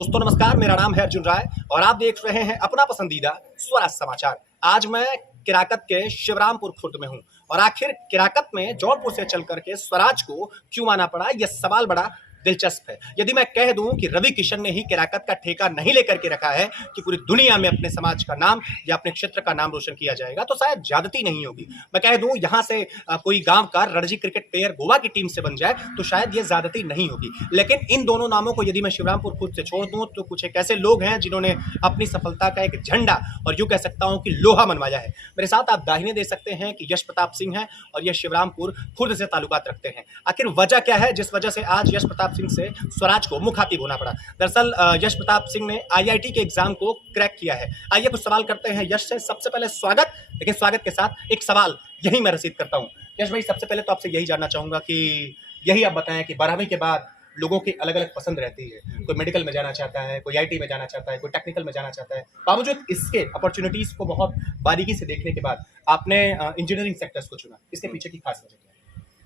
दोस्तों नमस्कार, मेरा नाम है अर्जुन राय और आप देख रहे हैं अपना पसंदीदा स्वराज समाचार। आज मैं किराकत के शिवरामपुर खुर्द में हूं और आखिर किराकत में जौनपुर से चल करके स्वराज को क्यों आना पड़ा, यह सवाल बड़ा दिलचस्प है। यदि मैं कह दूं कि रवि किशन ने ही किराकत का ठेका नहीं लेकर के रखा है कि पूरी दुनिया में अपने समाज का नाम या अपने क्षेत्र का नाम रोशन किया जाएगा, तो शायद ज्यादती नहीं होगी। मैं कह दूं यहां से कोई गांव का रणजी क्रिकेट प्लेयर गोवा की टीम से बन जाए तो शायद ये ज्यादती नहीं होगी। लेकिन इन दोनों नामों को यदि मैं शिवरामपुर खुद से छोड़ दूं तो कुछ एक ऐसे लोग हैं जिन्होंने अपनी सफलता का एक झंडा और यूं कह सकता हूं कि लोहा मनवाया है। मेरे साथ आप दाहिने दे सकते हैं कि यश प्रताप सिंह है और ये शिवरामपुर खुर्द से ताल्लुकात रखते हैं। आखिर वजह क्या है जिस वजह से आज यश प्रताप सिंह से स्वराज को मुखातिब होना पड़ा? दरअसल यश प्रताप सिंह ने आईआईटी के एग्जाम को क्रैक किया है। आइए कुछ सवाल करते हैं यश से। सबसे पहले स्वागत, लेकिन स्वागत के साथ एक सवाल यही मैं रसीद करता हूं। यश भाई, सबसे पहले तो आपसे यही जानना चाहूंगा कि यही आप बताएं कि 12वीं के बाद लोगों की अलग अलग पसंद रहती है। कोई मेडिकल में जाना चाहता है, कोई आईटी में जाना चाहता है, कोई टेक्निकल में जाना चाहता है। बावजूद इसके अपॉर्चुनिटीज को बहुत बारीकी से देखने के बाद आपने इंजीनियरिंग सेक्टर्स को चुना। इसके पीछे की खास वजह क्या है?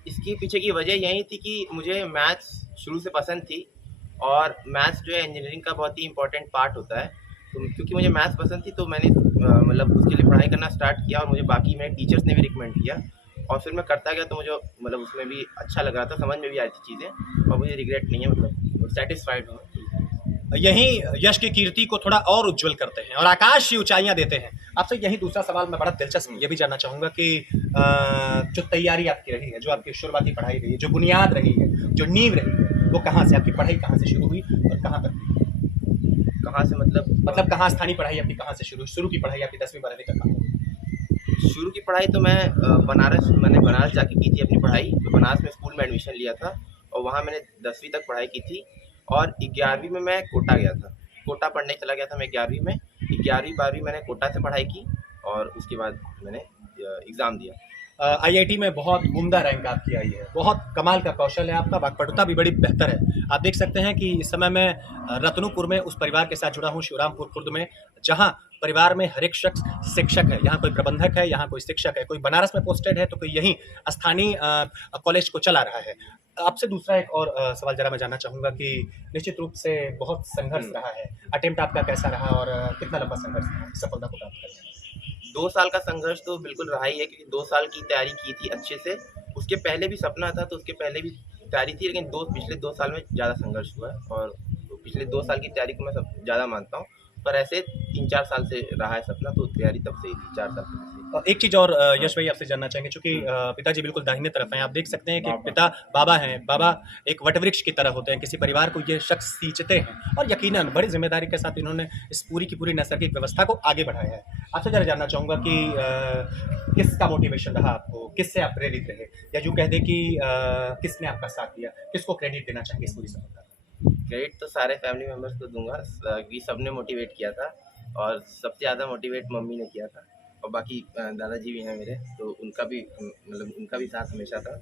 इसके पीछे की वजह यही थी कि मुझे मैथ्स शुरू से पसंद थी और मैथ्स जो है इंजीनियरिंग का बहुत ही इंपॉर्टेंट पार्ट होता है। तो क्योंकि मुझे मैथ्स पसंद थी तो मैंने मतलब उसके लिए पढ़ाई करना स्टार्ट किया और मुझे बाकी मेरे टीचर्स ने भी रिकमेंड किया और फिर मैं करता गया तो मुझे मतलब उसमें भी अच्छा लग रहा था, समझ में भी आ रही थी चीज़ें और मुझे रिग्रेट नहीं है, मतलब सेटिस्फाइड हूँ। यही यश की कीर्ति को थोड़ा और उज्जवल करते हैं और आकाश की ऊंचाइयां देते हैं। आपसे यही दूसरा सवाल मैं बड़ा दिलचस्प ये भी जानना चाहूंगा कि जो तैयारी आपकी रही है, जो आपकी शुरुआती पढ़ाई रही है, जो बुनियाद रही है, जो नींव रही है, वो कहाँ से, आपकी पढ़ाई कहाँ से शुरू हुई और कहाँ तक हुई? कहाँ से मतलब कहाँ स्थानीय पढ़ाई आपकी कहाँ से शुरू की पढ़ाई आपकी 10वीं 12वीं तक कहाँ हुई? शुरू की पढ़ाई तो मैंने बनारस जाके की थी अपनी पढ़ाई। तो बनारस में स्कूल में एडमिशन लिया था और वहाँ मैंने 10वीं तक पढ़ाई की थी और 11वीं में मैं कोटा गया था। कोटा पढ़ने चला गया था मैं 11वीं में। 11वीं 12वीं मैंने कोटा से पढ़ाई की और उसके बाद मैंने एग्ज़ाम दिया। आईआईटी में बहुत उम्दा रैंक आपकी आई है, बहुत कमाल का कौशल है आपका, वाक्पटुता भी बड़ी बेहतर है। आप देख सकते हैं कि इस समय मैं रतनपुर में उस परिवार के साथ जुड़ा हूँ, शिवरामपुर खुर्द में, जहाँ परिवार में हर एक शख्स शिक्षक है। यहाँ कोई प्रबंधक है, यहाँ कोई शिक्षक है, कोई बनारस में पोस्टेड है तो कोई यहीं स्थानीय कॉलेज को चला रहा है। आपसे दूसरा एक और सवाल जरा मैं जानना चाहूँगा कि निश्चित रूप से बहुत संघर्ष रहा है। अटेम्प्ट आपका कैसा रहा और कितना लंबा संघर्ष रहा सफलता को प्राप्त करने में? 2 साल का संघर्ष तो बिल्कुल रहा ही है क्योंकि 2 साल की तैयारी की थी अच्छे से। उसके पहले भी सपना था तो उसके पहले भी तैयारी थी, लेकिन पिछले 2 साल में ज़्यादा संघर्ष हुआ है और पिछले 2 साल की तैयारी को मैं सब ज़्यादा मानता हूँ। पर ऐसे 3-4 साल से रहा है सपना, तो तैयारी तब से ही थी, 4 साल पहले से। एक चीज़ और यश भाई आपसे जानना चाहेंगे, चूँकि पिताजी बिल्कुल दाहिने तरफ हैं। आप देख सकते हैं कि पिता बाबा हैं। बाबा एक वटवृक्ष की तरह होते हैं, किसी परिवार को ये शख्स सींचते हैं और यकीनन बड़ी ज़िम्मेदारी के साथ इन्होंने इस पूरी की पूरी नैसर्गिक व्यवस्था को आगे बढ़ाया है। आपसे ज़रा जानना चाहूँगा कि किसका मोटिवेशन रहा आपको? किससे आप प्रेरित रहे? या यूँ कह दें कि किसने आपका साथ दिया? किसको क्रेडिट देना चाहेंगे इस पूरी सफलता का? क्रेडिट तो सारे फैमिली मेम्बर्स को दूँगा क्योंकि सबने मोटिवेट किया था और सबसे ज़्यादा मोटिवेट मम्मी ने किया था और बाकी दादाजी भी हैं मेरे, तो उनका भी मतलब उनका भी साथ हमेशा था।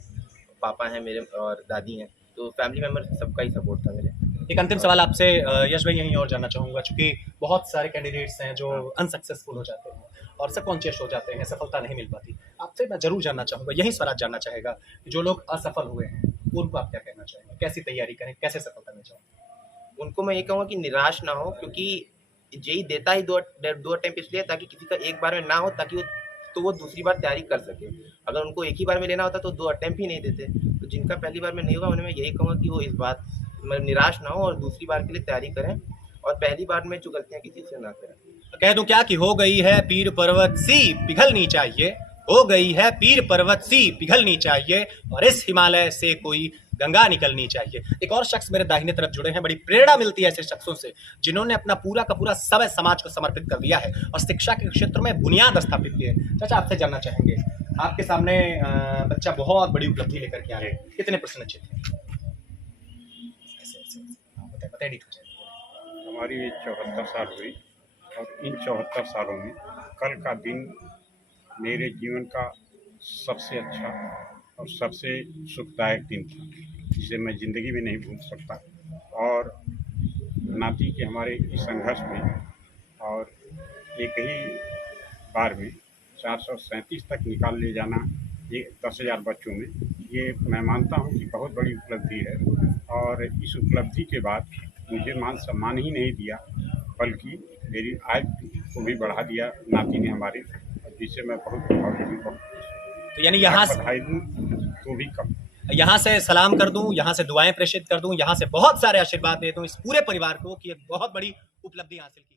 पापा हैं मेरे और दादी हैं, तो फैमिली मेम्बर सबका ही सपोर्ट था मेरे। एक अंतिम सवाल आपसे यश भाई यहीं और जानना चाहूँगा, चूँकि बहुत सारे कैंडिडेट्स हैं जो अनसक्सेसफुल हो जाते हैं और सबकॉन्शियस हो जाते हैं, सफलता नहीं मिल पाती। आपसे मैं ज़रूर जानना चाहूँगा, यही स्वराज जानना चाहेगा कि जो लोग असफल हुए हैं उनको आप क्या कहना चाहेंगे? कैसी तैयारी करें, कैसे सफलता में जाएँ? उनको मैं ये कहूँगा कि निराश ना हो, क्योंकि जेईई देता ही 2 अटेम्प्ट इसलिए ताकि किसी का एक बार में ना हो, ताकि वो दूसरी बार तैयारी कर सके। अगर उनको एक ही बार में लेना होता तो 2 अटेम्प्ट ही नहीं देते। तो जिनका पहली बार में नहीं होगा उन्हें मैं यही कहूँगा कि वो इस बात मतलब निराश ना हो और दूसरी बार के लिए तैयारी करें और पहली बार में जो गलतियाँ किसी से ना करें। कह दूं क्या कि हो गई है पीर पर्वत सी पिघलनी चाहिए, हो गई है पीर पर्वत सी पिघलनी चाहिए और इस हिमालय से कोई गंगा निकलनी चाहिए। एक और शख्स मेरे दाहिने तरफ जुड़े हैं, बड़ी प्रेरणा मिलती है ऐसे शख्सों से जिन्होंने अपना पूरा का पूरा समय समाज को समर्पित कर दिया है और शिक्षा के क्षेत्र में बुनियाद स्थापित की है। चाचा, आपसे जानना चाहेंगे, आपके सामने बच्चा बहुत बड़ी उपलब्धि लेकर के आ रहे हैं, कितने प्रश्न अच्छे थे? बताइए। हमारी 74 साल हुई और इन 74 सालों में कल का दिन मेरे जीवन का सबसे अच्छा और सबसे सुखदायक दिन था, जिसे मैं ज़िंदगी में नहीं भूल सकता। और नाती के हमारे इस संघर्ष में और एक ही बार में 437 तक निकाल ले जाना, ये 10,000 बच्चों में, ये मैं मानता हूँ कि बहुत बड़ी उपलब्धि है। और इस उपलब्धि के बाद मुझे मान सम्मान ही नहीं दिया, बल्कि मेरी आय को भी बढ़ा दिया नाती ने हमारे, जिससे मैं बहुत प्रभावित हूँ। बहुत तो यानी यहाँ बधाई दूँ तो भी कम। यहाँ से सलाम कर दूं, यहाँ से दुआएं प्रेषित कर दूं, यहाँ से बहुत सारे आशीर्वाद दे दूं इस पूरे परिवार को कि एक बहुत बड़ी उपलब्धि हासिल की।